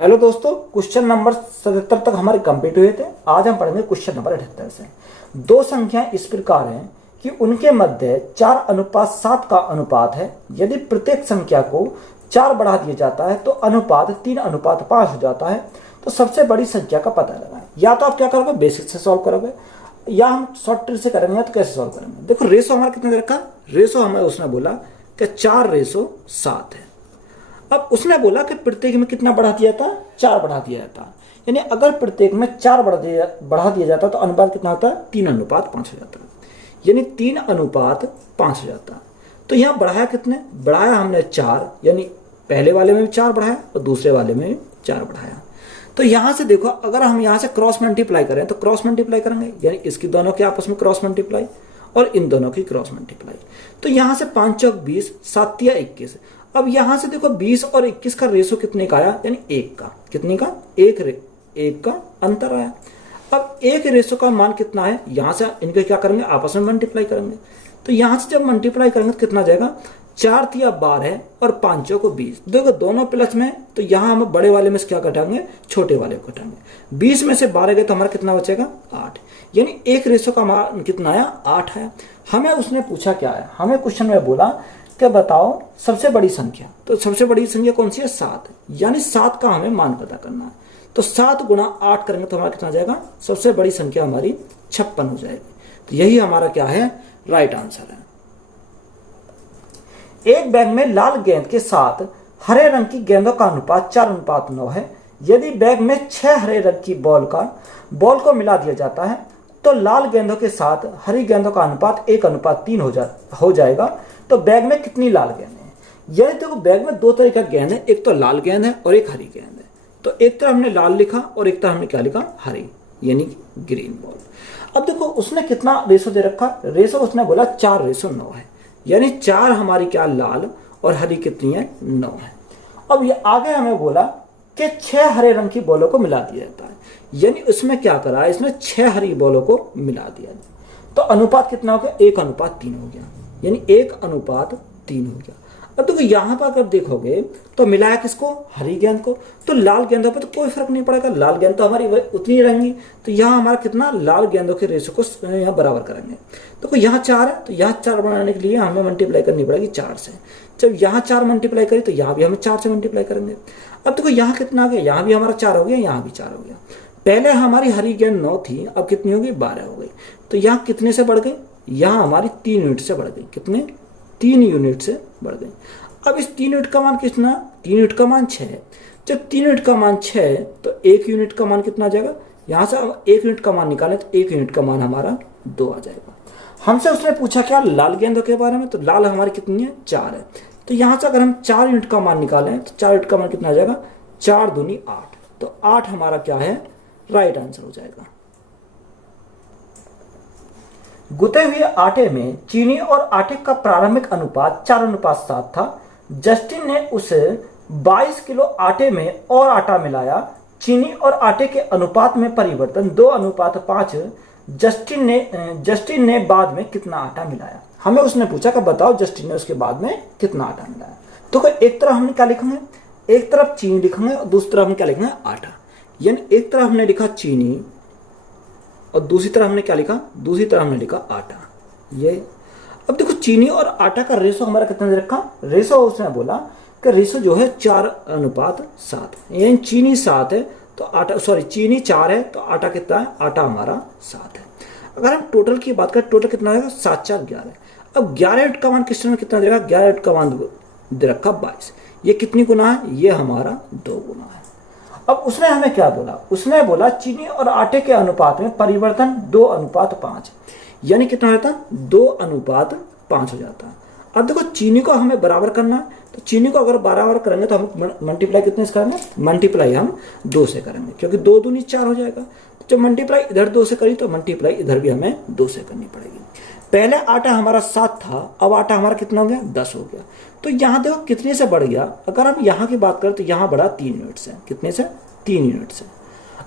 Hello दोस्तों, question number 77 तक हमारे कंप्लीट हुए थे। आज हम पढ़ेंगे क्वेश्चन नंबर 78 से। दो संख्याएं इस प्रकार हैं कि उनके मध्य 4:7 का अनुपात है। यदि प्रत्येक संख्या को 4 बढ़ा दिया जाता है तो अनुपात 3:5 हो जाता है। तो सबसे बड़ी संख्या का पता लगाएं। या तो आप क्या करोगे, बेसिक से सॉल्व करोगे, या हम शॉर्ट ट्रिक से करेंगे। तो कैसे सॉल्व करेंगे? देखो, रेशो हमारा कितना रखा, रेशो हमें उसने बोला कि 4:7 है। अब उसने बोला कि प्रत्येक में कितना बढ़ा दिया था, 4 बढ़ा दिया जाता। यानी अगर प्रत्येक में 4 बढ़ा दिया जाता तो अनुपात कितना होता है, 3:5 हो जाता। यानी 3:5 हो जाता। तो यहाँ बढ़ाया कितने, बढ़ाया हमने 4, यानी पहले वाले में भी 4 बढ़ाया और दूसरे वाले में भी 4 बढ़ाया। तो यहां से देखो, अगर हम यहां से क्रॉस मल्टीप्लाई करें तो क्रॉस मल्टीप्लाई करेंगे, यानी इसकी दोनों के आपस में क्रॉस मल्टीप्लाई और इन दोनों की क्रॉस मल्टीप्लाई। तो यहां से 5 चौक 20, 7 तिया 21। अब यहां से देखो 20 और 21 का रेशो कितने का आया, यानी 1 का। कितने का, 1 का अंतर आया। अब एक रेशो का मान कितना है, यहां से इनके क्या करेंगे, आपस में मल्टीप्लाई करेंगे। तो यहां से जब मल्टीप्लाई करेंगे तो कितना जाएगा, 4 तिया 12 और 5 चौक 20। देखो दोनों प्लस में, तो यहां हम बड़े वाले में से क्या घटाएंगे, छोटे वाले को घटाएंगे। 20 में से 12 गए तो हमारा कितना बचेगा, 8। यानी एक रेशो का मान कितना आया, 8 है। हमें उसने पूछा क्या है, हमें क्वेश्चन में बोला कि बताओ सबसे बड़ी संख्या। तो सबसे बड़ी संख्या कौन सी है, 7। यानी 7 का हमें मान पता करना है। तो 7 गुणा 8 करेंगे तो हमारा कितना जाएगा, सबसे बड़ी संख्या हमारी 56 हो जाएगी। तो यही हमारा क्या है, राइट आंसर है। एक बैग में लाल गेंद के साथ हरे रंग की गेंदों का अनुपात 4:9 है। यदि बैग में 6 हरे रंग की बॉल को मिला दिया जाता है तो लाल गेंदों के साथ हरी गेंदों का अनुपात 1:3 हो जाएगा। तो बैग में कितनी लाल गेंद है? यह देखो, बैग में दो तरह का गेंद है, एक तो लाल गेंद है और एक हरी गेंद है। तो एक तरफ हमने लाल लिखा और एक तरफ हमने क्या लिखा, हरी, यानी ग्रीन बॉल। अब देखो उसने कितना रेशो दे रखा, रेशो उसने बोला 4:9 है। यानी 4 हमारी क्या लाल और हरी कितनी है, 9 है। अब ये आगे हमें बोला कि 6 हरे रंग की बॉलों को मिला दिया जाता है। यानी उसमें क्या करा, इसमें 6 हरी बॉलों को मिला दिया। तो अनुपात कितना हो गया, 1:3 हो गया। यानी 1:3 हो गया। अब देखो यहां पर अगर देखोगे तो मिलाया किसको, हरी गेंद को। तो लाल गेंदों पर तो कोई फर्क नहीं पड़ेगा, लाल गेंद तो हमारी उतनी रहेंगी। तो यहाँ हमारा कितना, लाल गेंदों के रेशो को यहाँ बराबर करेंगे। देखो यहाँ 4 है, तो यहाँ 4 बनाने के लिए हमें मल्टीप्लाई करनी पड़ेगी 4 से। जब यहाँ 4 मल्टीप्लाई करें तो यहाँ भी हमें 4 से मल्टीप्लाई करेंगे। अब देखो यहाँ कितना आ गया, यहाँ भी हमारा 4 हो गया, यहाँ भी 4 हो गया। पहले हमारी हरी गेंद 9 थी, अब कितनी होगी, 12 हो गई। तो यहाँ कितने से बढ़ गई, यहाँ हमारी 3 यूनिट से बढ़ गई। कितने, 3 यूनिट से बढ़ गई। अब इस 3 यूनिट का मान कितना, 3 यूनिट का मान 6 है। जब 3 यूनिट का मान 6 है तो 1 यूनिट का मान कितना आ जाएगा, यहाँ से हम 1 यूनिट का मान निकालें तो 1 यूनिट का मान हमारा 2 आ जाएगा। हमसे उसने पूछा क्या, लाल गेंदों के बारे में। तो लाल हमारी कितनी है, 4 है। तो यहाँ से अगर हम 4 यूनिट का मान निकालें तो 4 यूनिट का मान कितना आ जाएगा, 4 दूनी 8। तो 8 हमारा क्या है, राइट आंसर हो जाएगा। गुथे हुए आटे में चीनी और आटे का प्रारंभिक अनुपात 4:7 था। जस्टिन ने उसे 22 किलो आटे में और आटा मिलाया। चीनी और आटे के अनुपात में परिवर्तन 2:5। जस्टिन ने बाद में कितना आटा मिलाया। हमें उसने पूछा कि बताओ जस्टिन ने उसके बाद में कितना आटा मिलाया। तो एक तरफ हमने क्या लिखेंगे, एक तरफ चीनी लिखेंगे और दूसरी तरफ हम क्या लिखेंगे, आटा। यानी एक तरफ हमने लिखा चीनी और दूसरी तरफ हमने क्या लिखा, दूसरी तरफ हमने लिखा आटा। ये अब देखो चीनी और आटा का रेशो हमारा कितना दे रखा, रेशो उसने बोला कि रेशो जो है 4:7। यानी चीनी 7 है तो आटा, सॉरी चीनी 4 है तो आटा कितना है, आटा हमारा 7 है। अगर हम टोटल की बात करें, टोटल कितना आएगा, 7 4 11। अब 11 यूनिट का मान किस में कितना देगा, 11 यूनिट का मान दे रखा 22। ये कितनी गुना है, ये हमारा 2 गुना है। अब उसने हमें क्या बोला, उसने बोला चीनी और आटे के अनुपात में परिवर्तन 2:5। यानी कितना रहता, 2:5 हो जाता। अब देखो चीनी को हमें बराबर करना है, तो चीनी को अगर बराबर करेंगे तो हम मल्टीप्लाई कितने से करेंगे, मल्टीप्लाई हम 2 से करेंगे, क्योंकि 2 दूनी 4 हो जाएगा। जब मल्टीप्लाई इधर 2 से करी तो मल्टीप्लाई इधर भी हमें 2 से करनी पड़ेगी। पहले आटा हमारा 7 था, अब आटा हमारा कितना हो गया, 10 हो गया। तो यहाँ देखो कितने से बढ़ गया, अगर हम यहाँ की बात करें तो यहाँ बढ़ा 3 यूनिट से। कितने से, 3 यूनिट से।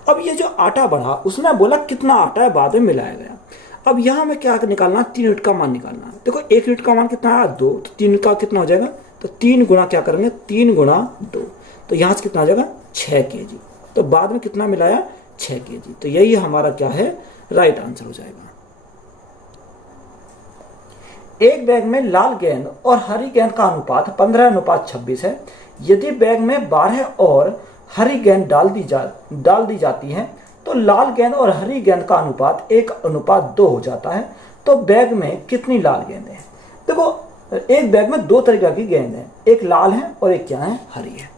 अब ये जो आटा बढ़ा, उसने बोला कितना आटा है बाद में मिलाया गया। अब यहाँ हमें क्या निकालना, 3 यूनिट का मान निकालना है। देखो 1 यूनिट का मान कितना है, 2। तो 3 का कितना हो जाएगा, तो 3 गुणा क्या करेंगे, 3 गुणा 2। तो यहाँ से कितना आ जाएगा, 6 kg। तो बाद में कितना मिलाया, 6 kg। तो यही हमारा क्या है, राइट आंसर हो जाएगा। एक बैग में लाल गेंद और हरी गेंद का अनुपात 15:26 है। यदि बैग में 12 और हरी गेंद डाल दी जाती है तो लाल गेंद और हरी गेंद का अनुपात 1:2 हो जाता है। तो बैग में कितनी लाल गेंदें हैं? देखो, एक बैग में 2 तरह की गेंद है, एक लाल है और एक क्या है, हरी है।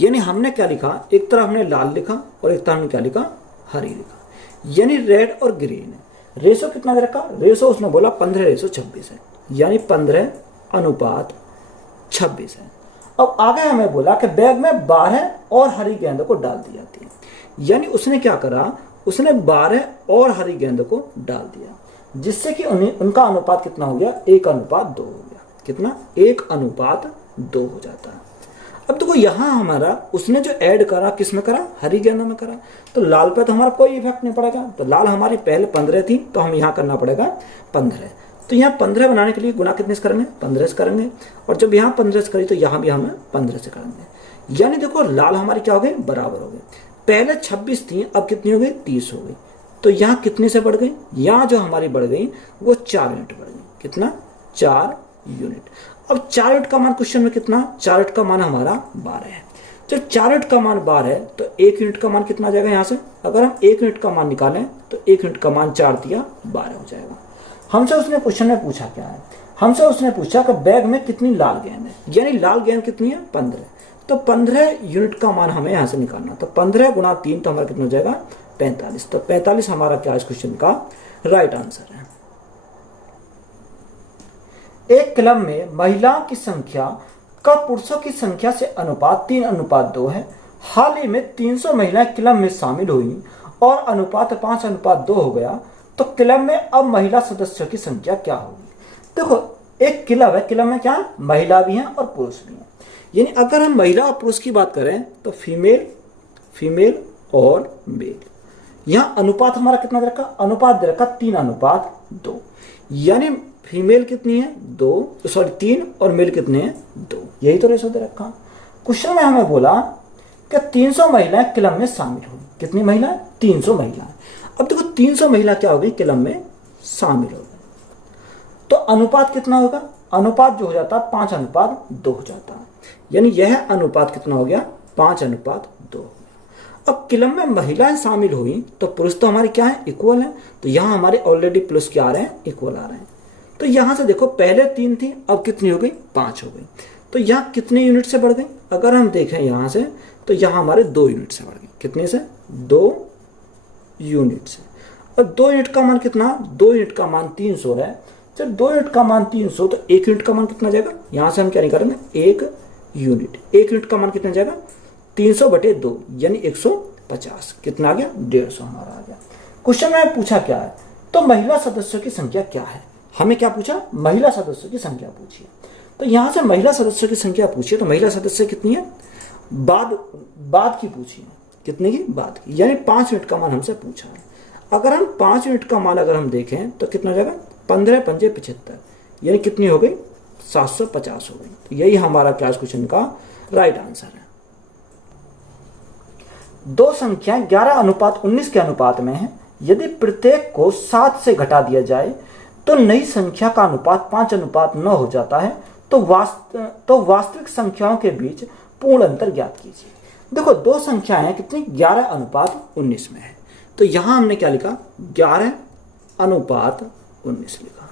यानी हमने क्या लिखा, एक तरफ हमने लाल लिखा और एक तरफ हमने क्या लिखा, हरी लिखा। यानी रेड और ग्रीन है। रेशो कितना दे रखा, रेशो उसने बोला 15:26 है, यानी 15:26 है। अब आगे हमें बोला कि बैग में 12 और हरी गेंद को डाल दी जाती है। यानी उसने क्या करा, उसने 12 और हरी गेंद को डाल दिया, जिससे कि उनका अनुपात कितना हो गया, 1:2 हो गया। कितना, 1:2 हो जाता है। अब देखो यहाँ हमारा उसने जो ऐड करा किस में करा, हरी गेंदों में करा। तो लाल पे तो हमारा कोई इफेक्ट नहीं पड़ेगा। तो लाल हमारी पहले 15 थी, तो हम यहाँ करना पड़ेगा 15। तो यहाँ 15 बनाने के लिए गुना कितने से करेंगे, 15 से करेंगे। और जब यहाँ 15 से करी तो यहाँ भी हमें 15 से करेंगे। यानी देखो लाल हमारी क्या हो गई, बराबर हो गई। पहले 26 थी, अब कितनी हो गई, 30 हो गई। तो यहाँ कितने से बढ़ गई, यहाँ जो हमारी बढ़ गई वो 4 यूनिट बढ़ गई। कितना, 4 यूनिट। अब 4 यूनिट का मान क्वेश्चन में कितना, 4 यूनिट का मान हमारा 12 है। जब 4 यूनिट का मान 12 है तो 1 यूनिट का मान कितना आ जाएगा यहाँ से। अगर हम 1 यूनिट का मान निकालें तो 1 यूनिट का मान 4 दिया 12 हो जाएगा। हमसे उसने क्वेश्चन में पूछा क्या है, हमसे उसने पूछा कि बैग में कितनी लाल गेंद है, यानी लाल गेंद कितनी है, 15। तो 15 यूनिट का मान हमें यहाँ से निकालना। तो 15 गुणा 3 तो हमारा कितना हो जाएगा, 45। तो 45 हमारा क्या इस क्वेश्चन का राइट आंसर है। एक क्लब में महिलाओं की संख्या का पुरुषों की संख्या से अनुपात 3:2 है। हाल ही में 300 महिलाएं क्लब में शामिल हुई और अनुपात 5:2 हो गया। तो क्लब में अब महिला सदस्यों की संख्या क्या होगी। देखो, एक क्लब है, क्लब में क्या, महिला भी है और पुरुष भी है। यानी अगर हम महिला और पुरुष की बात करें तो फीमेल और मेल। यहाँ अनुपात हमारा कितना दे रखा, अनुपात दे रखा 3:2। यानी फीमेल कितनी है, 3 और मेल कितने हैं, 2। यही तो रेशो दे रखा। क्वेश्चन में हमें बोला कि 300 महिलाएं क्लब में शामिल हुई। कितनी महिलाएं, 300 महिलाएं। अब देखो 300 महिला क्या हो गई, क्लब में शामिल हो गई। तो अनुपात कितना होगा, अनुपात जो हो जाता है 5:2 हो जाता है। यानी यह अनुपात कितना हो गया, 5:2। अब क्लब में महिलाएं शामिल हुई तो पुरुष तो हमारे क्या है, इक्वल है। तो यहाँ हमारे ऑलरेडी प्लस क्या आ रहे हैं, इक्वल आ रहे हैं। तो यहाँ से देखो पहले 3 थी, अब कितनी हो गई, 5 हो गई। तो यहाँ कितने यूनिट से बढ़ गई, अगर हम देखें यहाँ से तो यहाँ हमारे 2 यूनिट से बढ़ गई। कितने से, 2 यूनिट से। और 2 यूनिट का मान कितना, 2 यूनिट का मान 300 है। जब 2 यूनिट का मान 300 तो 1 यूनिट का मान कितना जाएगा, यहाँ से हम क्या नहीं करेंगे, 1 यूनिट। 1 यूनिट का मान कितना जाएगा, 300/2 यानी 150। कितना आ गया, 150 हमारा आ गया। क्वेश्चन में पूछा क्या है, तो महिला सदस्यों की संख्या क्या है। हमें क्या पूछा, महिला सदस्यों की संख्या पूछी। तो यहां से महिला सदस्यों की संख्या पूछी, तो महिला सदस्य कितनी है, बाद की पूछी है। कितने की, बाद की। यानी 5 यूनिट का मान हमसे पूछा है। अगर हम 5 यूनिट का मान अगर हम देखें तो कितना हो जाएगा, 15×5 = 75। यानी कितनी हो गई, 750 हो गई। तो यही हमारा क्लास क्वेश्चन का राइट आंसर है। दो संख्याएं 11:19 के अनुपात में है। यदि प्रत्येक को 7 से घटा दिया जाए तो नई संख्या का अनुपात 5:9 हो जाता है। तो वास्तविक संख्याओं के बीच पूर्ण अंतर ज्ञात कीजिए। देखो, दो संख्याएं कितनी, 11:19 में है। तो यहां हमने क्या लिखा, 11:19 लिखा।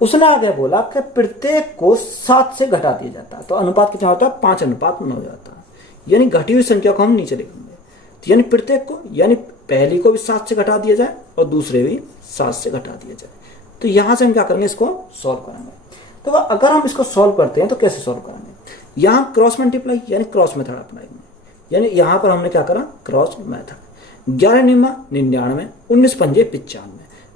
उसने आगे बोला कि प्रत्येक को 7 से घटा दिया जाता है। तो अनुपात कितना होता है, 5:9 हो जाता है। यानी घटी हुई संख्या को हम नीचे लिखेंगे। तो यानी प्रत्येक को, यानी पहली को भी 7 से घटा दिया जाए और दूसरे भी 7 से घटा दिया जाए। तो यहां से हम क्या करेंगे, इसको सॉल्व करेंगे। तो अगर हम इसको सॉल्व करते हैं तो कैसे सॉल्व करेंगे, यहां क्रॉस मल्टीप्लाई यानी क्रॉस मेथड अपनाएंगे। यानी यहां पर हमने क्या करा, क्रॉस मेथड। 11×9 = 99, 19×5 =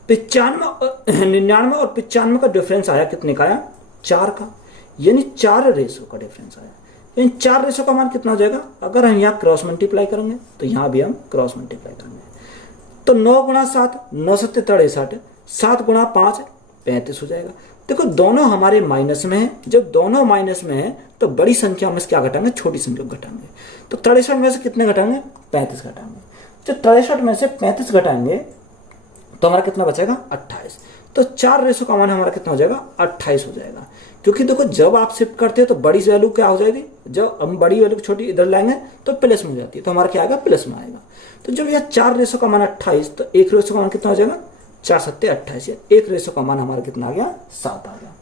95। 99 और 95 का डिफरेंस आया कितने का आया, 4 का। यानी 4 रेशो का डिफरेंस आया। यानी 4 रेशो का मान कितना हो जाएगा, अगर हम यहाँ क्रॉस मल्टीप्लाई करेंगे तो यहाँ भी हम क्रॉस मल्टीप्लाई करेंगे। तो 9 × 7 = 9×7 = 63, 7 × 5 = 35 हो जाएगा। देखो दोनों हमारे माइनस में है, जब दोनों माइनस में है तो बड़ी संख्या में से क्या घटाएंगे, छोटी संख्या को घटाएंगे। तो 63 में से कितने घटाएंगे, 35 घटाएंगे। जब 63 में से 35 घटाएंगे तो हमारा कितना बचेगा, 28। तो 4 रेशो का मान हमारा कितना हो जाएगा, 28 हो जाएगा। क्योंकि देखो जब आप शिफ्ट करते हो तो बड़ी वैल्यू क्या हो जाएगी, जब हम बड़ी वैल्यू छोटी इधर लाएंगे तो प्लस में हो जाती है, तो हमारा क्या आएगा, प्लस में आएगा। तो जब यह 4 रेशो का मान 28, तो 1 रेशो का मान कितना हो जाएगा, 4 सत्ते 28। 1 रेशो का मान हमारा कितना आ गया, 7 आ गया।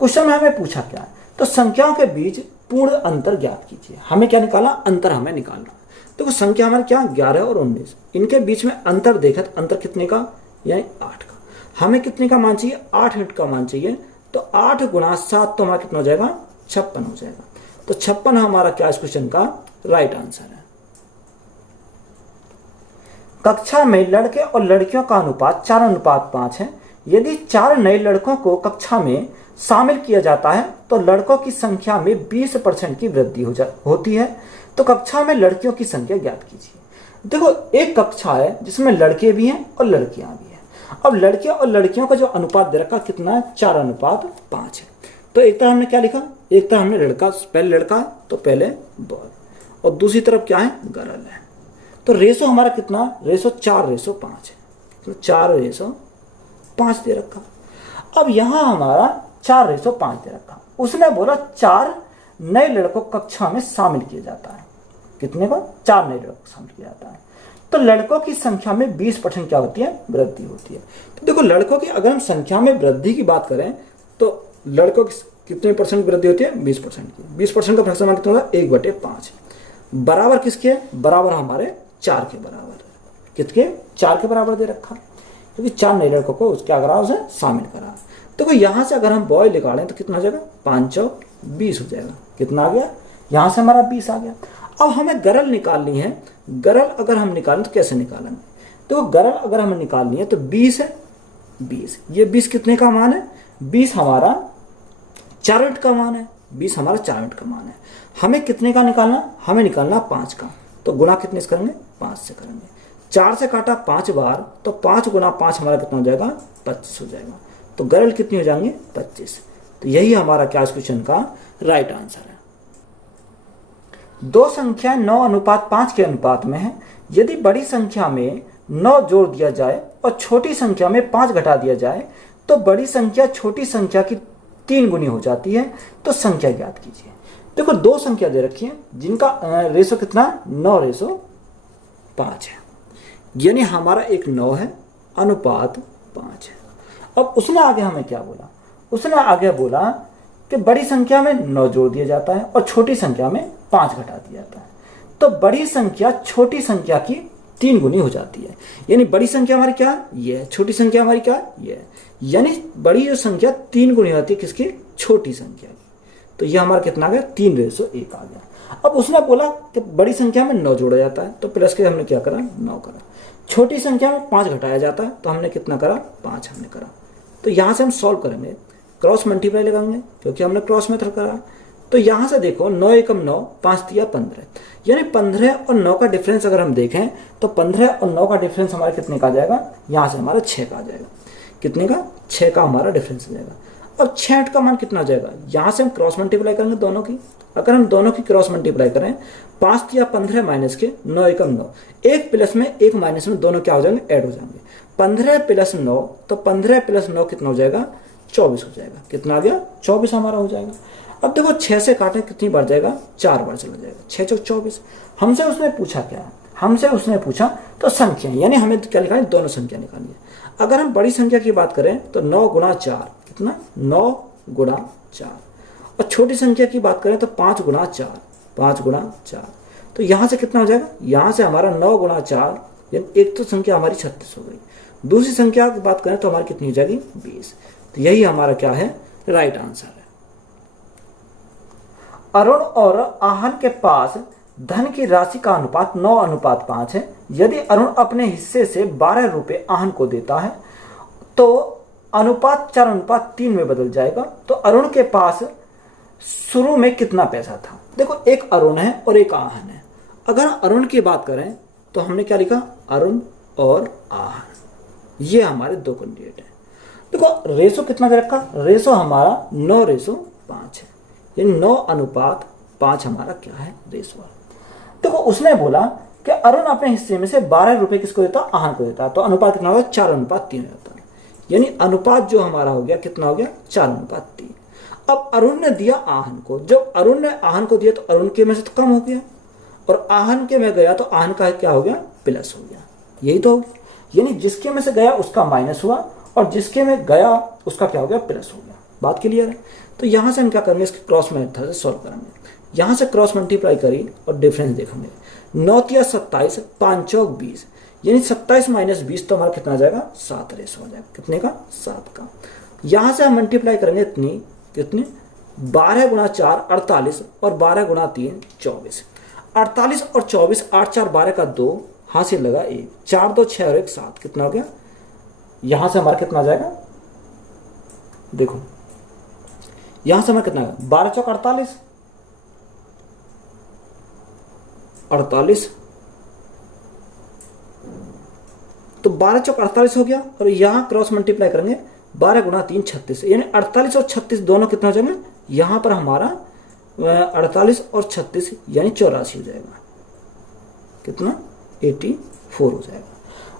क्वेश्चन में हमें पूछा क्या है, तो संख्याओं के बीच पूर्ण अंतर ज्ञात कीजिए। हमें क्या निकाला, अंतर हमें निकालना। देखो संख्या हमारी क्या, 11 और 19, इनके बीच में अंतर देखा, तो अंतर कितने का, यानी 8 का। हमें कितने का मान चाहिए, 8 यूनिट का मान चाहिए। तो 8 गुणा 7 तो हमारा कितना हो जाएगा, 56 हो जाएगा। तो 56 हमारा क्या इस क्वेश्चन का राइट आंसर है। कक्षा में लड़के और लड़कियों का अनुपात 4:5 है। यदि 4 नए लड़कों को कक्षा में शामिल किया जाता है तो लड़कों की संख्या में 20% की वृद्धि होती है। तो कक्षा में लड़कियों की संख्या ज्ञात कीजिए। देखो एक कक्षा है जिसमें लड़के भी हैं और लड़कियां भी हैं। अब लड़कियों और लड़कियों का जो अनुपात दे रखा कितना है, 4:5 है। तो एक तरफ हमने क्या लिखा, एक तरफ हमने लड़का, पहले लड़का तो पहले बॉय, और दूसरी तरफ क्या है, गर्ल है। तो रेशो हमारा कितना, रेशो 4:5 है। तो 4:5 दे रखा। अब यहां हमारा 4:5 दे रखा। उसने बोला 4 नए लड़कों को कक्षा में शामिल किया जाता है। कितने को, 4 नए लड़कों को शामिल किया जाता है। तो लड़कों की संख्या में 20% क्या होती है, वृद्धि होती है। तो देखो लड़कों की अगर हम संख्या में वृद्धि की बात करें तो लड़कों की कितने परसेंट वृद्धि होती है, 20% की। 20% का फ्रैक्शन कितना होगा, 1/5 बराबर किसके, बराबर हमारे 4 के बराबर। किसके, 4 के बराबर दे रखा, क्योंकि 4 नए लड़कों को उसके अगर उसे शामिल करा। देखो यहां से अगर हम बॉय निकालें तो कितना हो जाएगा, 5 और 20 हो जाएगा। कितना आ गया, यहां से हमारा 20 आ गया। अब हमें गरल निकालनी है। गरल अगर हम निकालें तो कैसे निकालेंगे, तो गरल अगर हमें निकालनी है तो 20 है, 20 ये 20 कितने का मान है, 20 हमारा 4 यूनिट का मान है। 20 हमारा 4 यूनिट का मान है। हमें कितने का निकालना, हमें निकालना 5 का। तो गुणा कितने से करेंगे, 5 से करेंगे। 4 से काटा 5 बार, तो 5 गुणा 5 हमारा कितना हो जाएगा, 25 हो जाएगा। तो गरल कितनी हो जाएंगे, 25। तो यही हमारा क्या इस क्वेश्चन का राइट आंसर है। दो संख्याएं 9:5 के अनुपात में है। यदि बड़ी संख्या में 9 जोड़ दिया जाए और छोटी संख्या में 5 घटा दिया जाए तो बड़ी संख्या छोटी संख्या की 3 गुनी हो जाती है। तो संख्या ज्ञात कीजिए। देखो दो संख्या दे रखी है जिनका रेशो कितना, 9:5 है। यानी हमारा एक 9 है, अनुपात 5 है। अब उसने आगे हमें क्या बोला, उसने आगे बोला कि बड़ी संख्या में 9 जोड़ दिया जाता है और छोटी संख्या में 5 घटा दिया जाता है। तो बड़ी संख्या छोटी संख्या की 3 गुनी हो जाती है। यानी बड़ी संख्या हमारी क्या, ये है, छोटी संख्या हमारी क्या, ये है। यानी बड़ी जो संख्या 3 गुनी होती है किसकी, छोटी संख्या की। तो ये हमारा कितना आ गया, 3:1 आ गया। अब उसने बोला कि बड़ी संख्या में 9 जोड़ा जाता है, तो प्लस के हमने क्या करा, 9 करा। छोटी संख्या में 5 घटाया जाता है, तो हमने कितना करा, 5 हमने करा। तो यहां से हम सॉल्व करेंगे, क्रॉस मल्टीप्लाई लगाएंगे क्योंकि हमने क्रॉस मेथड करा। तो यहां से देखो 9 एकम 9, 5 तिया 15, यानी 15 और 9 का डिफरेंस अगर हम देखें तो 15 और 9 का डिफरेंस हमारे कितने का आ जाएगा, यहां से हमारा 6 का आ जाएगा। कितने का, 6 का हमारा डिफरेंस आ जाएगा। अब 6 का मान कितना आ जाएगा, यहां से हम क्रॉस मल्टीप्लाई करेंगे दोनों की। अगर हम दोनों की क्रॉस मल्टीप्लाई करें, 5 तिया 15 माइनस के 9 एकम 9, एक प्लस में एक माइनस में दोनों क्या हो जाएंगे, ऐड हो जाएंगे। 15 + 9, तो 15 + 9 कितना हो जाएगा, 24 हो जाएगा। कितना आ गया, 24 हमारा हो जाएगा। अब देखो 6 से काटे कितनी बार जाएगा, 4 बार चला जाएगा। 6 चौक 24। हमसे उसने पूछा क्या, हमसे उसने पूछा तो संख्या, यानी हमें क्या निकालनी, दोनों संख्या निकालनी है। अगर हम बड़ी संख्या की बात करें तो 9 × 4 कितना, 9 × 4। और छोटी संख्या की बात करें तो 5 × 4, 5 × 4। तो यहां से कितना हो जाएगा, यहां से हमारा 9 × 4, यानी एक तो संख्या हमारी 36 हो गई। दूसरी संख्या की बात करें तो हमारी कितनी हो जाएगी, 20। तो यही हमारा क्या है, राइट आंसर है। अरुण और आहन के पास धन की राशि का अनुपात 9:5 है। यदि अरुण अपने हिस्से से 12 रुपए आहन को देता है तो अनुपात 4:3 में बदल जाएगा। तो अरुण के पास शुरू में कितना पैसा था। देखो एक अरुण है और एक आहन है। अगर अरुण की बात करें तो हमने क्या लिखा, अरुण और आहन, ये हमारे दो कैंडिडेट हैं। देखो रेशो कितना दे रखा, रेशो हमारा 9:5 है, यानी 9:5 हमारा क्या है, रेशो है। देखो उसने बोला कि अरुण अपने हिस्से में से 12 रुपए किसको देता, आहन को देता है, तो अनुपात कितना होगा, 4:3 होता है, यानी अनुपात जो हमारा हो गया कितना हो गया, 4:3। अब अरुण ने दिया आहन को, जब अरुण ने आहन को दिया तो अरुण के में से तो कम हो गया, और आहन के में गया तो आहन का क्या हो गया, प्लस हो गया, यही तो हो गया, यानी जिसके में से गया उसका माइनस हुआ और जिसके में गया उसका क्या हो गया, प्लस हो गया। बात क्लियर है। तो यहां से हम क्या करेंगे, इसके क्रॉस मेथड से सॉल्व करेंगे। यहां से क्रॉस मल्टीप्लाई करी और डिफरेंस देखेंगे, 9 × 27, 5 × 20, यानी 27 - 20 तो हमारा कितना आ जाएगा, 7 रेशो आ जाएगा, कितने का, 7 का। यहां से हम मल्टीप्लाई करेंगे कितनी 12 × 4 48 और 12 × 3 24, 48 और 24, 8 4 12 का 2, हासिल लगा 1, 4 2 6 और 1 7, कितना हो गया, यहां से हमारा कितना आ जाएगा, देखो यहां से हमारा कितना आएगा, 12 × 4 48, 48, तो 12 × 4 48 हो गया, और यहां क्रॉस मल्टीप्लाई करेंगे 12 × 3 36, यानी 48 और 36 दोनों कितना हो जाएंगे, यहां पर हमारा 48 और 36 यानी 84 हो जाएगा, कितना 84 हो जाएगा।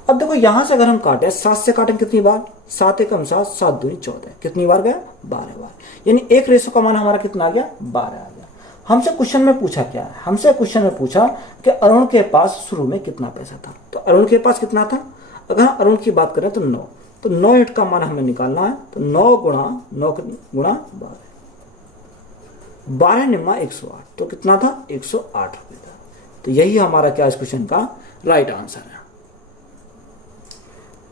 अब देखो यहां से अगर हम काटे, 7 से काटें कितनी बार, 7 × 7, 7 2 14, कितनी बार गया, 12 बार, यानी एक रेशो का मान हमारा कितना आ गया, 12 आ गया। हमसे क्वेश्चन में पूछा क्या है, हमसे क्वेश्चन में पूछा कि अरुण के पास शुरू में कितना पैसा था, तो अरुण के पास कितना था, अगर हम अरुण की बात करें तो 9, तो 9 8 का मान हमें निकालना है, तो 9 × 9 × 12, 12 निम्मा 108, तो कितना था, 108 रुपये था। तो यही हमारा क्या इस क्वेश्चन का राइट आंसर है।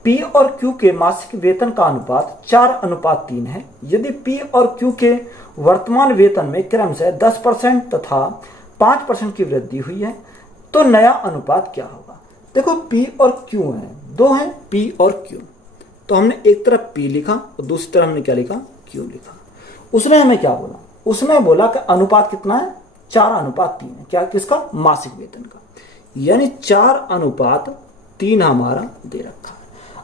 पी और क्यू के मासिक वेतन का अनुपात 4:3 है। यदि पी और क्यू के वर्तमान वेतन में क्रमशः 10% तथा 5% की वृद्धि हुई है तो नया अनुपात क्या होगा। देखो पी और क्यू है, दो हैं पी और क्यू, तो हमने एक तरफ पी लिखा और दूसरी तरफ हमने क्या लिखा, क्यू लिखा। उसने हमें क्या बोला, उसने बोला कि अनुपात कितना है, 4:3 है, क्या, किसका, मासिक वेतन का, यानी 4:3 हमारा दे रखा है।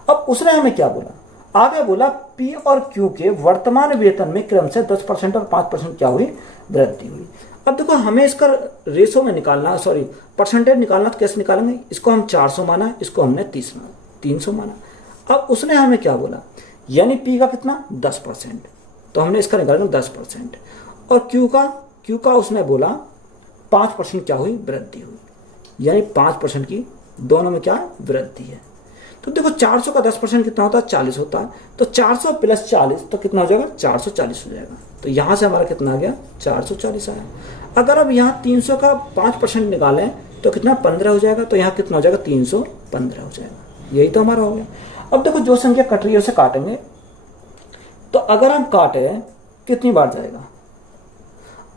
अब उसने हमें क्या बोला, आगे बोला पी और क्यू के वर्तमान वेतन में क्रम से 10% और 5% क्या हुई, वृद्धि हुई। अब देखो हमें इसका रेशो में निकालना, सॉरी परसेंटेज निकालना, तो कैसे निकालेंगे, इसको हम 400 माना, इसको हमने 300 माना। अब उसने हमें क्या बोला, यानी पी का कितना 10%, तो हमने इसका निकाला 10%, और क्यू का उसने बोला 5% क्या हुई, वृद्धि हुई, यानी 5% की दोनों में क्या वृद्धि है। तो देखो 400 का 10% कितना होता है, 40 होता है, तो 400 + 40 तो कितना हो जाएगा, 440 हो जाएगा। तो यहां से हमारा कितना आ गया, 440 आया। अगर अब यहाँ 300 का 5% निकालें तो कितना 15 हो जाएगा, तो यहाँ कितना हो जाएगा, 315 हो जाएगा। यही तो हमारा हो गया। अब देखो जो संख्या कट रही है उसे काटेंगे, तो अगर हम काटे कितनी बार जाएगा,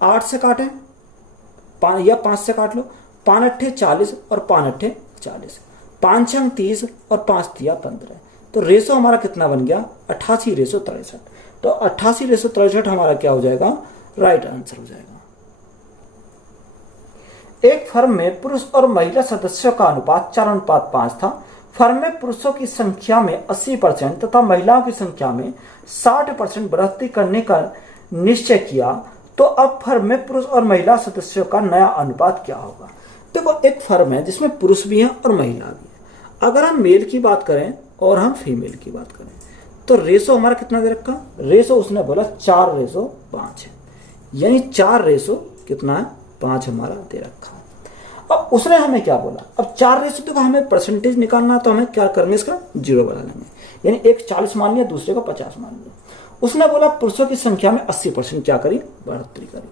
8 से काटें या 5 से काट लो, 5 8 40 और 5 8 40, 5 6 30 और 5 3 15, तो रेशो हमारा कितना बन गया, 88:63। तो 88:63 हमारा क्या हो जाएगा, राइट आंसर हो जाएगा। एक फर्म में पुरुष और महिला सदस्यों का अनुपात 4:5 था। फर्म में पुरुषों की संख्या में 80% तथा महिलाओं की संख्या में 60% बढ़ोतरी करने का निश्चय किया, तो अब फर्म में पुरुष और महिला सदस्यों का नया अनुपात क्या होगा। देखो एक फर्म है जिसमें पुरुष भी हैं और महिला भी है। अगर हम मेल की बात करें और हम फीमेल की बात करें तो रेशो हमारा कितना दे रखा, रेशो उसने बोला 4:5 है, यानी 4 कितना है, 5 हमारा दे रखा है। अब उसने हमें क्या बोला, अब 4 तो हमें परसेंटेज निकालना, तो हमें क्या करेंगे, इसका 0 बना लेंगे, यानी एक 40 मान लिया, दूसरे को 50 मान लिया। उसने बोला पुरुषों की संख्या में 80% क्या करी, बढ़ोतरी करी,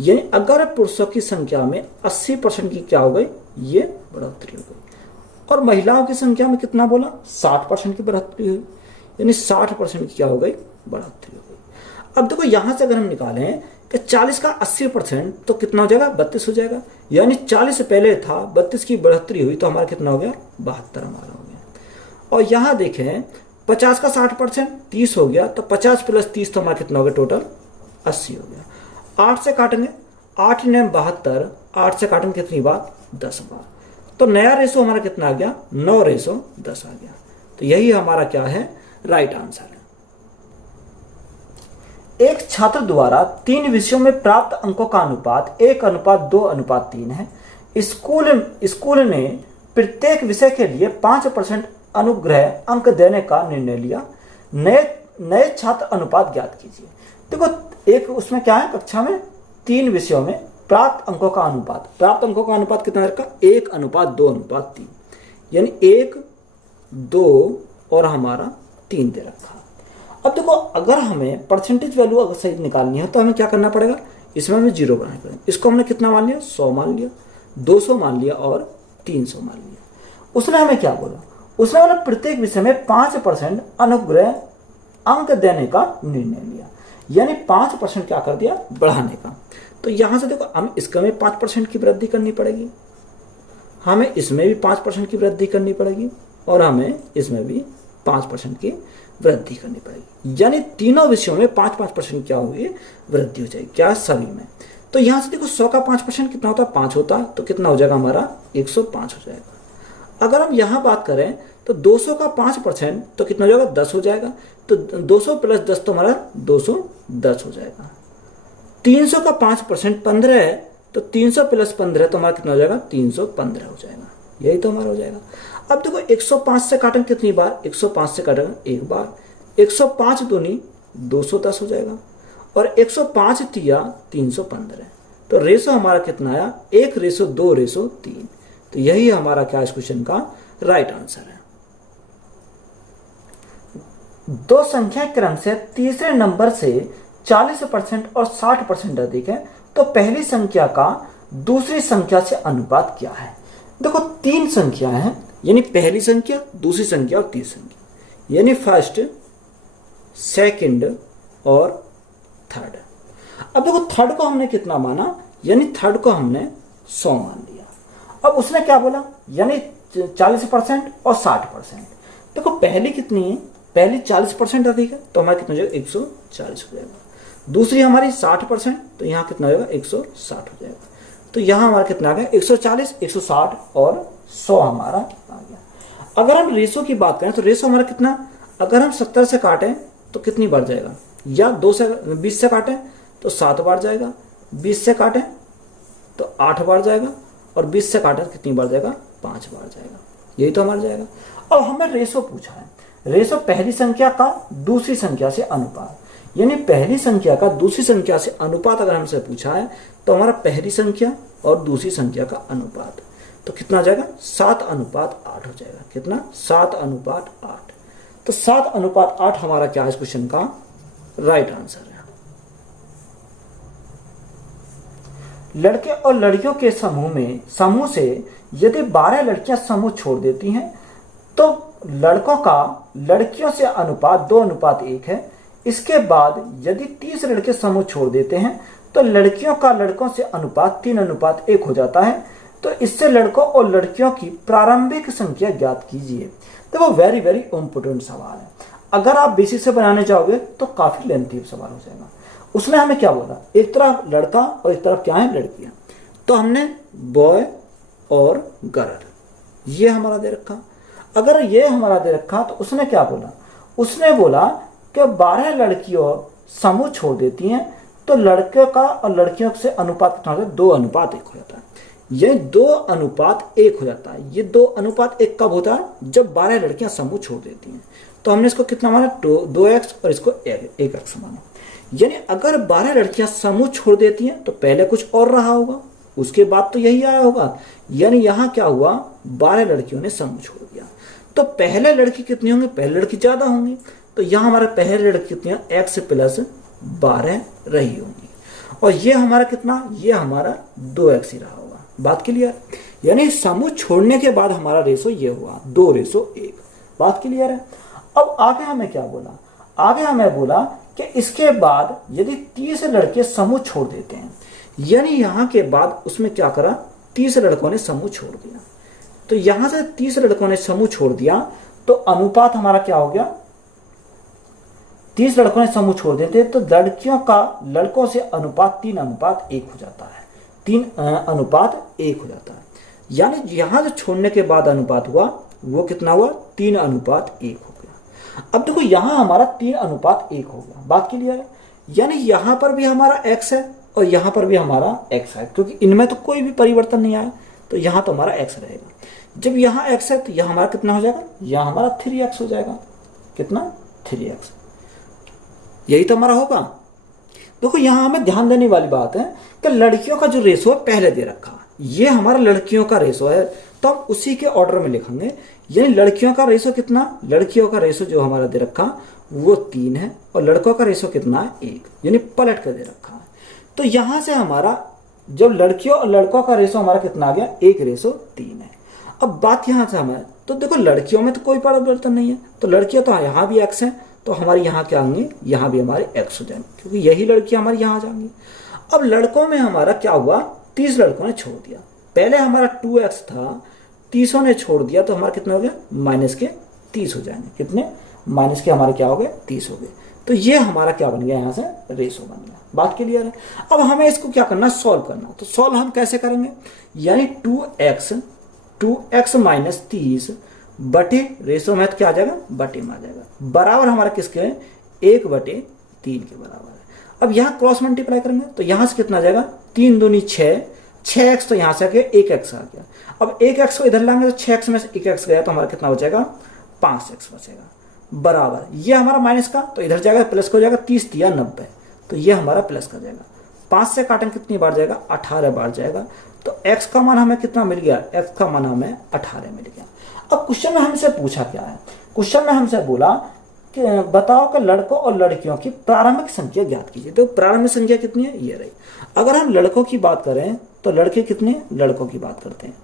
यानी अगर पुरुषों की संख्या में 80% की क्या हो गई, ये बढ़ोतरी हो गई, और महिलाओं की संख्या में कितना बोला, 60% की बढ़ोतरी हुई, यानी 60% की क्या हो गई, बढ़ोतरी हो गई। अब देखो यहां से अगर हम निकालें कि 40 का 80% तो कितना हो जाएगा, 32 हो जाएगा, यानी 40 से पहले था, 32 की बढ़ोतरी हुई तो हमारा कितना हो गया, 72 हमारा हो गया। और यहां देखें 50 का 60% 30 हो गया, तो 50 + 30 तो हमारा कितना हो गया, टोटल 80 हो गया। 8 से काटेंगे, 8 9 72, 8 से काटेंगे कितनी बार, 10 बार, तो नया रेशो हमारा कितना आ गया, 9:10 आ गया। तो यही हमारा क्या है, राइट आंसर है। एक छात्र द्वारा 3 विषयों में प्राप्त अंकों का अनुपात 1:2:3 है। स्कूल ने प्रत्येक विषय के लिए 5% अनुग्रह अंक देने का निर्णय लिया। नए छात्र अनुपात ज्ञात कीजिए। देखो, एक उसमें क्या है, कक्षा में 3 विषयों में प्राप्त अंकों का अनुपात कितना रखा, 1:2:3, यानी 1, 2 और हमारा 3 दे रखा। अब देखो, अगर हमें परसेंटेज वैल्यू अगर सही निकालनी है तो हमें क्या करना पड़ेगा, इसमें हमें 0 बनाना पड़ेगा। इसको हमने कितना मान लिया, 100 मान लिया, 200 मान लिया और 300 मान लिया। उसने हमें क्या बोला, उसने बोला प्रत्येक विषय में 5% अनुग्रह अंक देने का निर्णय लिया, यानी 5% क्या कर दिया, बढ़ाने का। तो यहां से देखो, हम इसका में 5% की वृद्धि करनी पड़ेगी, हमें इसमें भी 5% की वृद्धि करनी पड़ेगी और हमें इसमें भी 5% की वृद्धि करनी पड़ेगी, यानी तीनों विषयों में 5-5% क्या होगी, वृद्धि हो जाएगी। क्या, सभी में। तो यहां से देखो, 100 का 5% कितना होता है, 5 होता है, तो कितना हो जाएगा हमारा, 105 हो जाएगा। अगर हम यहां बात करें तो 200 का 5% तो कितना हो जाएगा, 10 हो जाएगा। तो 200 प्लस 10 तो हमारा 210 हो जाएगा। 300 का 5% 15 है, तो 300 प्लस 15 तो हमारा कितना हो जाएगा, 315 हो जाएगा। यही तो हमारा हो जाएगा। अब देखो, 105 से काटेंगे कितनी बार, 105 से काटेंगे एक बार, 105 दूनी 210 हो जाएगा और 105 तिया 315। तो रेशो हमारा कितना आया, 1:2:3। तो यही हमारा क्या इस क्वेश्चन का राइट आंसर है। दो संख्या क्रम से तीसरे नंबर से 40% और 60% अधिक है, तो पहली संख्या का दूसरी संख्या से अनुपात क्या है। देखो, 3 संख्याएं हैं, यानी पहली संख्या, दूसरी संख्या और तीसरी संख्या, यानी फर्स्ट, सेकंड और थर्ड। अब देखो, थर्ड को हमने कितना माना, यानी थर्ड को हमने 100 मान लिया। अब उसने क्या बोला, यानी 40% और 60%। देखो, पहली कितनी है, पहली 40% अधिक है, तो हमारा कितना हो जाएगा, 140 हो जाएगा। दूसरी हमारी 60%, तो यहाँ कितना हो जाएगा, 160 हो जाएगा। तो यहाँ हमारा कितना आ गया, 140, 160 और 100 हमारा आ गया। अगर हम रेशो की बात करें तो रेशो हमारा कितना, अगर हम 70 से काटें तो कितनी बार जाएगा, या 20 से काटें तो 7 बार जाएगा, 20 से काटें तो 8 बार जाएगा और 20 से काटें तो कितनी बार जाएगा, 5 बार जाएगा। यही तो हमारा जाएगा। अब हमें रेशो पूछा है, रेशो पहली संख्या का दूसरी संख्या से अनुपात, यानी पहली संख्या का दूसरी संख्या से अनुपात अगर हमसे पूछा है तो हमारा पहली संख्या और दूसरी संख्या का अनुपात तो कितना आ जाएगा, 7:8 हो जाएगा। कितना, 7:8। तो 7:8 हमारा क्या है इस क्वेश्चन का राइट आंसर है। लड़के और लड़कियों के समूह से यदि 12 लड़कियां समूह छोड़ देती हैं तो लड़कों का लड़कियों से अनुपात 2:1 है। इसके बाद यदि 30 लड़के समूह छोड़ देते हैं तो लड़कियों का लड़कों से अनुपात 3:1 हो जाता है। तो इससे लड़कों और लड़कियों की प्रारंभिक संख्या ज्ञात कीजिए। देखो, वेरी वेरी इंपोर्टेंट सवाल है। अगर आप बेसिक से बनाने जाओगे तो काफी लेंथी सवाल हो जाएगा। उसने हमें क्या बोला, एक तरफ लड़का और एक तरफ क्या है, लड़कियां। तो हमने बॉय और गर्ल ये हमारा दे रखा। अगर ये हमारा दे रखा तो उसने क्या बोला, उसने बोला कि 12 लड़कियों समूह छोड़ देती हैं तो लड़के का और लड़कियों से अनुपात कितना होता है, 2:1 हो जाता है। ये 2:1 हो जाता है। ये 2:1 कब होता है, जब 12 लड़कियां समूह छोड़ देती हैं। तो हमने इसको कितना माना, 2x और इसको 1x माना। यानी अगर 12 लड़कियां समूह छोड़ देती हैं तो पहले कुछ और रहा होगा, उसके बाद तो यही आया होगा। यानी यहां क्या हुआ, 12 लड़कियों ने समूह छोड़ दिया। तो पहले लड़की कितनी होंगी, पहले लड़की ज्यादा होंगी। तो यहां हमारा पहले लड़की कितनी, x प्लस 12 रही होंगी। और ये हमारा कितना, ये हमारा 2x ही रहा होगा। बात क्लियर। यानी समूह छोड़ने के बाद हमारा रेशो ये हुआ 2:1। बात क्लियर है। अब आगे हमें क्या बोला, आगे हमें बोला कि इसके बाद यदि 30 लड़के समूह छोड़ देते हैं, यानी यहां के बाद उसमें क्या करा, 30 लड़कों ने समूह छोड़ दिया। तो यहां से 30 लड़कों ने समूह छोड़ दिया तो अनुपात हमारा क्या हो गया, 30 लड़कों ने समूह छोड़ देते तो लड़कियों का लड़कों से अनुपात 3:1 हो जाता है। 3:1 हो जाता है। यानी यहां जो छोड़ने के बाद अनुपात हुआ वो कितना हुआ, 3:1 हो गया। अब देखो, यहां हमारा 3:1 हो गया। बात क्लियर है। यानी यहां पर भी हमारा x है और यहां पर भी हमारा x है, क्योंकि इनमें तो कोई भी परिवर्तन नहीं आया, तो यहां तो हमारा x रहेगा। जब यहां x है तो यहां हमारा कितना हो जाएगा, यहां हमारा 3x हो जाएगा। कितना, 3x। यही तो हमारा होगा। देखो यहां हमें ध्यान देने वाली बात है कि लड़कियों का जो रेशो है पहले दे रखा, ये हमारा लड़कियों का रेशो है, तो हम उसी के ऑर्डर में लिखेंगे। यानी लड़कियों का रेशो कितना, लड़कियों का रेशो जो हमारा दे रखा वो 3 है और लड़कों का रेशो कितना है, 1, यानी पलट कर दे रखा है। तो यहां से हमारा जब लड़कियों और लड़कों का रेशो हमारा कितना आ गया, 1:3 है। अब बात यहां से हमें, तो देखो लड़कियों में तो कोई परिवर्तन नहीं है, तो लड़कियां तो यहाँ भी x है, तो हमारे यहाँ क्या होंगे, यहाँ भी हमारे x हो जाएंगे, क्योंकि यही लड़कियां हमारी यहाँ आ जाएंगी। अब लड़कों में हमारा क्या हुआ, 30 लड़कों ने छोड़ दिया। पहले हमारा 2x था, 30 ने छोड़ दिया, तो हमारा कितना हो गया, -30 हो जाएंगे। कितने, माइनस के हमारे क्या हो गए, 30 हो गए। तो ये हमारा क्या बन गया, यहाँ से रेशो बन गया। बात क्लियर है। अब हमें इसको क्या करना, सॉल्व करना। तो सॉल्व हम कैसे करेंगे, यानी 2x - 30 बटे रेशो में तो क्या आ जाएगा, बटे में आ जाएगा, बराबर हमारा किसके है, 1/3 के बराबर है। अब यहाँ क्रॉस मल्टीप्लाई करेंगे तो यहाँ से कितना आ जाएगा, 3 दूनी 6, 6x तो यहाँ से आ गया, 1x आ गया। अब 1x को इधर लाएंगे तो 6x में से 1x गया, तो हमारा कितना बचेगा, 5x बचेगा, बराबर। ये हमारा माइनस का, तो इधर जाएगा प्लस का हो जाएगा, 30 × 90, तो ये हमारा प्लस का जाएगा। 5 से काटेंगे कितनी बार जाएगा, 18 बार जाएगा। तो x का मान हमें कितना मिल गया, x का मान हमें 18 मिल गया। अब क्वेश्चन में हमसे पूछा क्या है, क्वेश्चन में हमसे बोला कि बताओ कि लड़कों और लड़कियों की प्रारंभिक संख्या ज्ञात कीजिए। तो प्रारंभिक संख्या कितनी है, ये रही। अगर हम लड़कों की बात करें तो लड़के कितने, लड़कों की बात करते हैं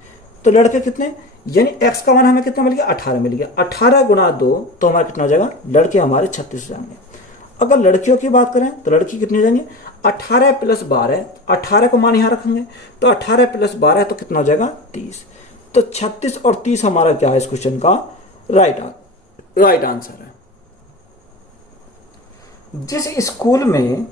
तो लड़के कितने, यानी x का मान हमें कितना मिल गया, 18 मिल गया। 18 × 2 तो हमारा कितना हो जाएगा, लड़के हमारे 36 हो जाएंगे। अगर लड़कियों की बात करें तो लड़की कितनी हो जाएंगे, 18 + 12, 18 को मान यहाँ रखेंगे तो 18 + 12 तो कितना हो जाएगा, 30। तो 36 और 30 हमारा क्या है इस क्वेश्चन का राइट आंसर है। जिस स्कूल में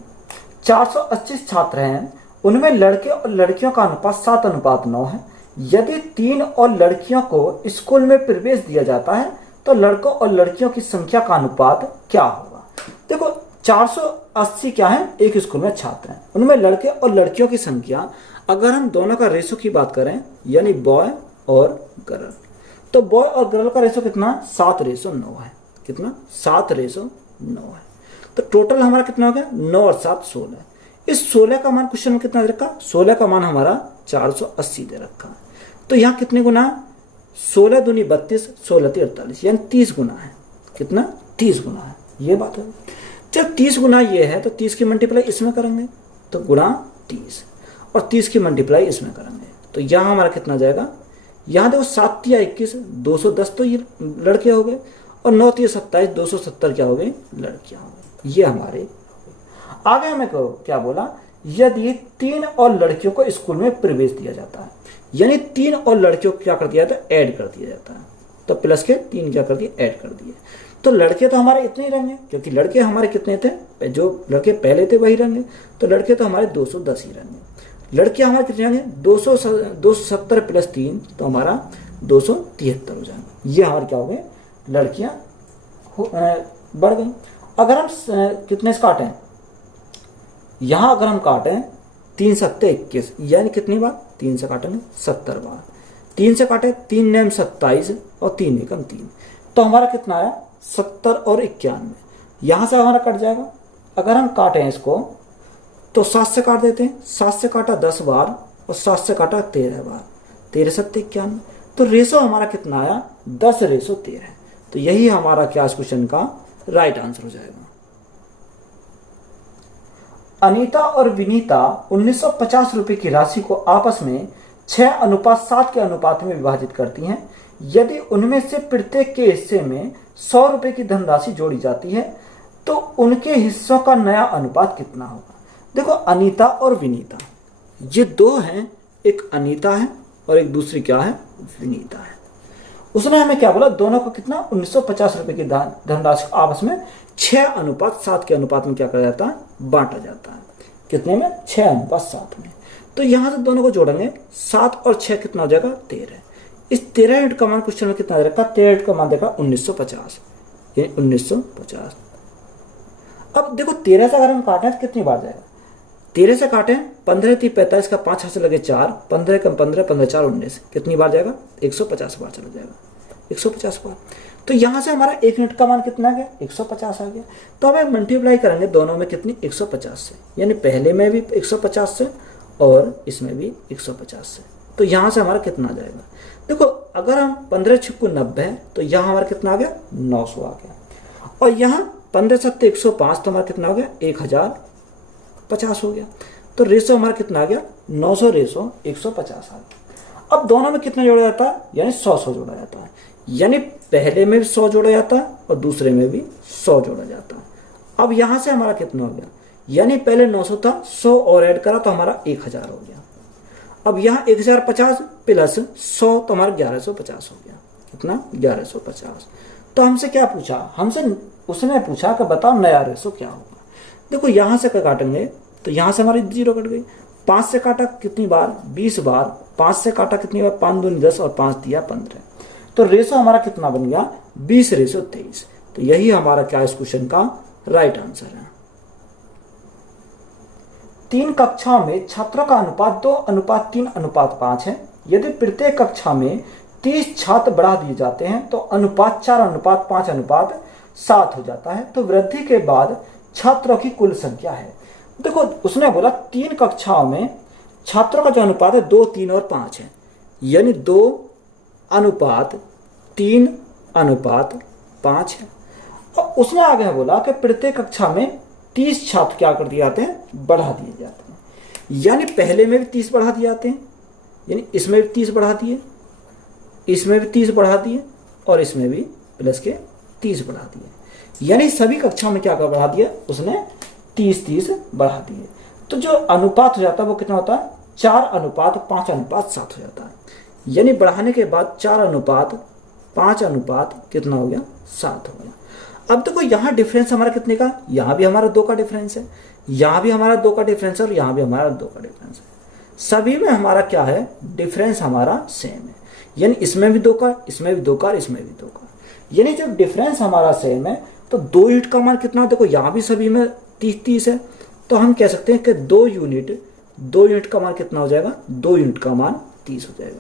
480 छात्र हैं उनमें लड़के और लड़कियों का अनुपात 7:9 है। यदि 3 और लड़कियों को स्कूल में प्रवेश दिया जाता है तो लड़कों और लड़कियों की संख्या का अनुपात क्या होगा। देखो 480 क्या है, एक स्कूल में छात्र हैं, उनमें लड़के और लड़कियों की संख्या, अगर हम दोनों का रेशो की बात करें यानी बॉय और गर्ल, तो बॉय और गर्ल का रेशो कितना, 7:9 है। कितना, 7:9 है। तो टोटल हमारा कितना हो गया, 9 और 7 16। इस 16 का मान क्वेश्चन में कितना दे रखा, 16 का मान हमारा 480 दे रखा है। तो यहाँ कितने गुना, 16 दूनी 32, 16 × 48, यानी 30 गुना है। कितना, 30 गुना है, ये बात है। जब 30 गुना ये है तो 30 की मल्टीप्लाई इसमें करेंगे तो गुणा 30, और 30 की मल्टीप्लाई इसमें करेंगे तो यहाँ हमारा कितना जाएगा, यहाँ देखो 7 × 21 210 तो ये लड़के हो गए, और 9 × 27 270 क्या हो गए, लड़कियां हो गई। ये हमारे आगे हमें क्या बोला, यदि 3 और लड़कियों को स्कूल में प्रवेश दिया जाता है, यानी 3 और लड़कियों को क्या कर दिया जाता है, ऐड कर दिया जाता है। तो प्लस के 3 क्या कर दिए, ऐड कर दिए। तो लड़के तो हमारे इतने ही रहेंगे, क्योंकि लड़के हमारे कितने थे, जो लड़के पहले थे वही रहेंगे, तो लड़के तो हमारे 210 ही रहेंगे। लड़के हमारे कितने रहेंगे, 270 + 3 तो हमारा 273 हो जाएंगे। ये हमारे क्या हो गए, लड़कियां बढ़ गई। अगर हम कितने से काटें, यहां अगर हम काटें 3 × 7 = 21, यानी कितनी बार, 3 से काटेंगे 70 बार। 3 से काटे, 3 × 9 = 27 और 3 × 1 = 3, तो हमारा कितना आया, 70 और 91। यहां से हमारा कट जाएगा। अगर हम काटें इसको तो 7 से काट देते हैं, 7 से काटा 10 बार और 7 से काटा 13 बार, 13 × 7 = 91। तो रेशो हमारा कितना आया, 10:13। तो यही हमारा क्या इस क्वेश्चन का राइट आंसर हो जाएगा। अनीता और विनीता 1950 रुपए की राशि को आपस में 6:7 के अनुपात में विभाजित करती हैं। यदि उनमें से प्रत्येक के हिस्से में 100 रुपए की धनराशि जोड़ी जाती है तो उनके हिस्सों का नया अनुपात कितना होगा। देखो अनीता और विनीता ये दो हैं, एक अनीता है और एक दूसरी क्या है, विनीता है। उसने हमें क्या बोला, दोनों को कितना 1950 रुपए की धनराशि को आपस में 6:7 के अनुपात में क्या करा जाता है, बांटा जाता है। कितने में, 6:7 में। तो यहां से दोनों को जोड़ेंगे, 7 और 6 कितना हो जाएगा, 13। इस 13 यूनिट का मान क्वेश्चन में कितना देखा, 13 यूनिट का मान देखा 1950, यानी 1950। अब देखो 13 से अगर हम काटें तो कितनी बार जाएगा, 13 से काटें 15 3 45 का 5 हाथ से लगे 4, 15 कम 15 15 4 19, कितनी बार जाएगा 150 बार चला जाएगा, 150 बार। तो यहाँ से हमारा 1 यूनिट का मान कितना आ गया 150 आ गया। तो हमें मल्टीप्लाई करेंगे दोनों में कितनी 150 से, यानी पहले में भी 150 से और इसमें भी 150 से। तो यहाँ से हमारा कितना आ जाएगा, देखो अगर हम 15 छिक्कू 90 है तो यहाँ हमारा कितना आ गया 900 आ गया, और यहाँ 15 7 105 तो हमारा कितना हो गया 1050 हो गया। तो रेशो हमारा कितना आ गया 900 रेशो 150 आ गया। अब दोनों में कितना जोड़ा जाता है, यानी 100 जोड़ा जाता है, यानी पहले में भी 100 जोड़ा जाता है और दूसरे में भी 100 जोड़ा जाता है। अब यहाँ से हमारा कितना हो गया, यानी पहले 900 था, 100 और ऐड करा तो हमारा 1000 हो गया। अब यहाँ 1050 प्लस 100 तो हमारा 1150 हो गया, कितना 1150। तो हमसे क्या पूछा, हमसे उसने पूछा कि बताओ नया रेशो क्या होगा। देखो यहाँ से क्या काटेंगे तो यहाँ से हमारी 0 कट गई, 5 से काटा कितनी बार 20 बार, 5 से काटा कितनी बार 5 दूनी 10 और 5 दिया 15। तो रेशो हमारा कितना बन गया 20 रेशो 23। तो यही हमारा क्या इस क्वेश्चन का राइट आंसर है। 3 कक्षाओं में छात्रों का अनुपात 2:3:5 है। यदि प्रत्येक कक्षा में 30 छात्र बढ़ा दिए जाते हैं तो अनुपात 4:5:7 हो जाता है। तो वृद्धि के बाद छात्रों की कुल संख्या है। देखो उसने बोला 3 कक्षाओं में छात्रों का जो अनुपात है 2, 3 और 5 है, यानी 2:3:5 है। और उसने आगे बोला कि प्रत्येक कक्षा में 30 छात्र क्या कर दिए जाते हैं, बढ़ा दिए जाते हैं। यानी पहले में भी 30 बढ़ा दिए जाते हैं, यानी इसमें भी 30 बढ़ा दिए, इसमें भी 30 बढ़ा दिए और इसमें भी प्लस के 30 बढ़ा दिए, यानी सभी कक्षा में क्या कर बढ़ा दिया उसने 30 बढ़ा दिए। तो जो अनुपात हो जाता है वो कितना होता है 4:5:7 हो जाता है, यानी बढ़ाने के बाद 4:5 कितना हो गया 7 हो गया। अब देखो यहाँ डिफरेंस हमारा कितने का, यहाँ भी हमारा 2 का डिफरेंस है, यहाँ भी हमारा 2 का डिफरेंस है और यहाँ भी हमारा 2 का डिफरेंस है। सभी में हमारा क्या है डिफरेंस हमारा सेम है, यानी इसमें भी 2 का, इसमें भी 2 का, इसमें भी 2 का, यानी जब डिफरेंस हमारा सेम है तो 2 यूनिट का मान कितना, देखो यहाँ भी सभी में 30 है, तो हम कह सकते हैं कि 2 यूनिट का मान कितना हो जाएगा, 2 यूनिट का मान 30 हो जाएगा।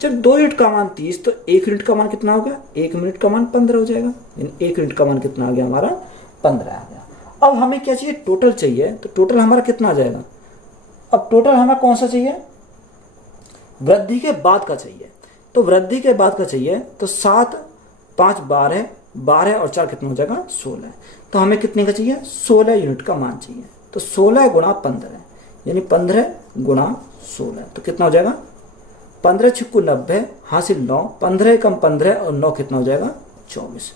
जब 2 यूनिट का मान 30 तो 1 यूनिट का मान कितना हो गया, 1 मिनट का मान 15 हो जाएगा, यानी 1 यूनिट का मान कितना आ गया हमारा 15 आ गया। अब हमें क्या चाहिए टोटल चाहिए, तो टोटल हमारा कितना आ जाएगा, अब टोटल हमें कौन सा चाहिए वृद्धि के बाद का चाहिए। तो वृद्धि के बाद का चाहिए तो 7 5 12 और 4 कितना हो जाएगा 16। तो हमें कितने का चाहिए 16 यूनिट का मान चाहिए। तो 16 गुणा 15 यानी 15 गुणा 16, तो कितना हो जाएगा 15 छिक्कू 90 हासिल 9, 15 कम 15 और 9 कितना हो जाएगा 24।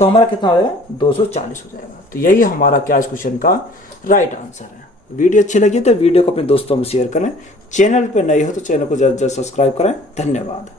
तो हमारा कितना हो जाएगा 240 हो जाएगा। तो यही हमारा क्या इस क्वेश्चन का राइट आंसर है। वीडियो अच्छी लगी तो वीडियो को अपने दोस्तों में शेयर करें, चैनल पर नए हो तो चैनल को जल्द सब्सक्राइब करें। धन्यवाद।